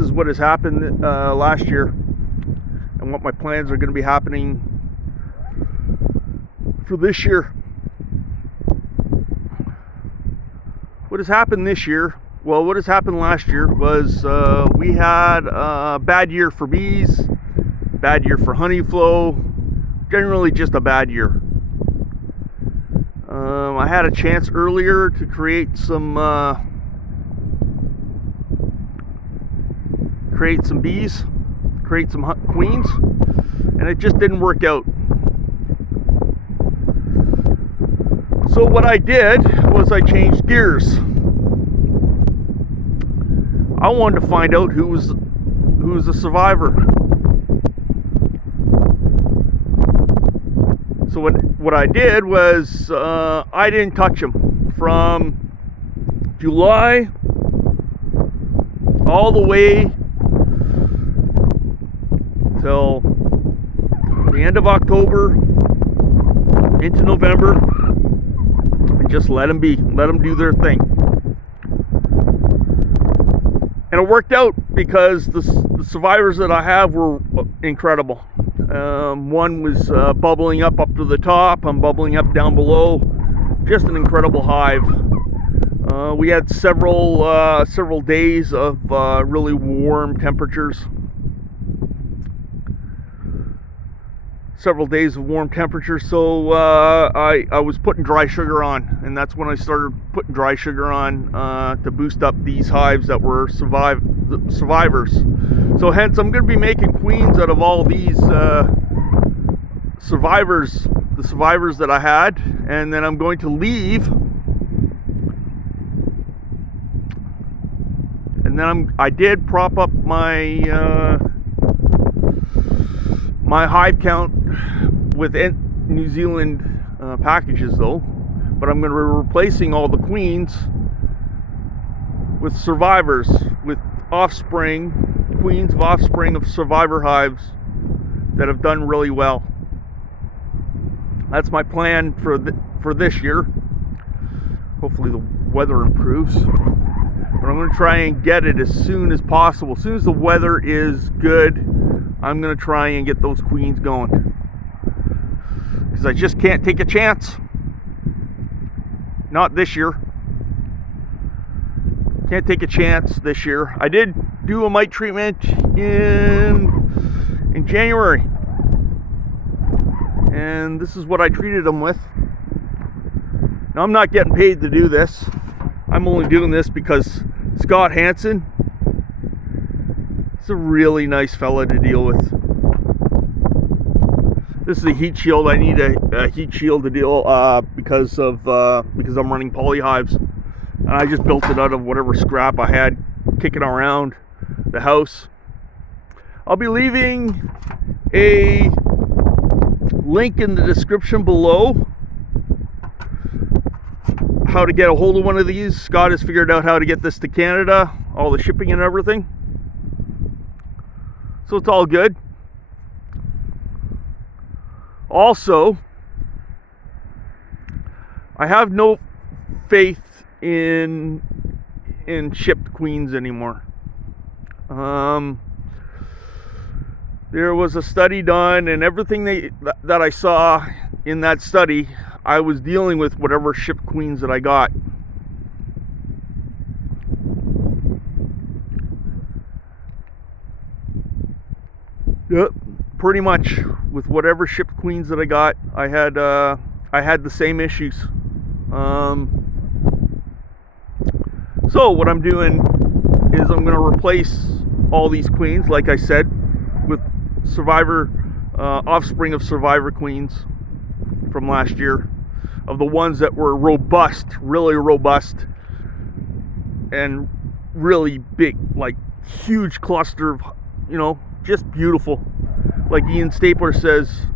is what has happened last year, and what my plans are going to be happening for this year. What has happened this year? Well, what has happened last year was we had a bad year for bees, bad year for honey flow, generally just a bad year. I had a chance earlier to create some bees, create some queens, and it just didn't work out. So what I did was I changed gears. I wanted to find out who was a survivor. So what I did was I didn't touch them from July all the way till the end of October into November, and just let them do their thing. And it worked out because the survivors that I have were incredible. One was bubbling up to the top. I'm bubbling up down below. Just an incredible hive. We had several days of really warm temperatures. So I was putting dry sugar on, and that's when I started putting dry sugar on to boost up these hives that were survivors. So hence I'm going to be making queens out of all these survivors, the survivors that I had, and then I'm going to leave, and then I did prop up my my hive count with New Zealand packages though, but I'm going to be replacing all the queens with survivors, with queens of offspring of survivor hives that have done really well. That's my plan for this year. Hopefully the weather improves, but I'm going to try and get it as soon as possible. As soon as the weather is good, I'm going to try and get those queens going, because I just can't take a chance. Not this year. Can't take a chance this year. I did do a mite treatment in January, and this is what I treated them with. Now, I'm not getting paid to do this. I'm only doing this because Scott Hansen is a really nice fella to deal with. This is a heat shield. I need a heat shield to deal because I'm running polyhives, and I just built it out of whatever scrap I had kicking around the house. I'll be leaving a link in the description below how to get a hold of one of these. Scott has figured out how to get this to Canada, all the shipping and everything, so it's all good. Also, I have no faith in shipped queens anymore. There was a study done, and everything that I saw in that study, I was dealing with whatever shipped queens that I got. Yep, pretty much with whatever shipped queens that I got, I had the same issues. So what I'm doing is I'm going to replace all these queens, like I said, with offspring of survivor queens from last year, of the ones that were robust, really robust, and really big, like huge cluster of, just beautiful. Like Ian Stapler says,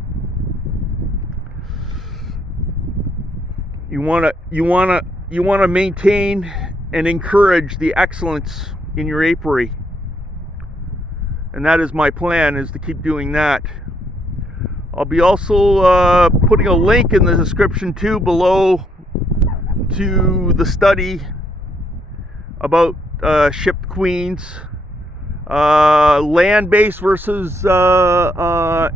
you want to maintain and encourage the excellence in your apiary, and that is my plan, is to keep doing that. I'll be also putting a link in the description too below to the study about shipped queens. Land-based versus I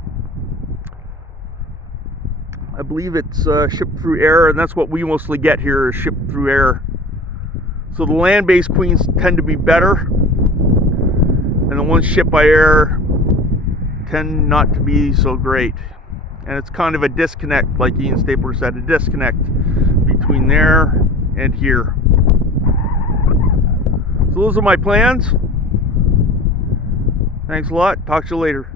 believe it's shipped through air, and that's what we mostly get here, is shipped through air. So the land-based queens tend to be better, and the ones shipped by air tend not to be so great. And it's kind of a disconnect, like Ian Stapler said, a disconnect between there and here. So those are my plans. Thanks a lot. Talk to you later.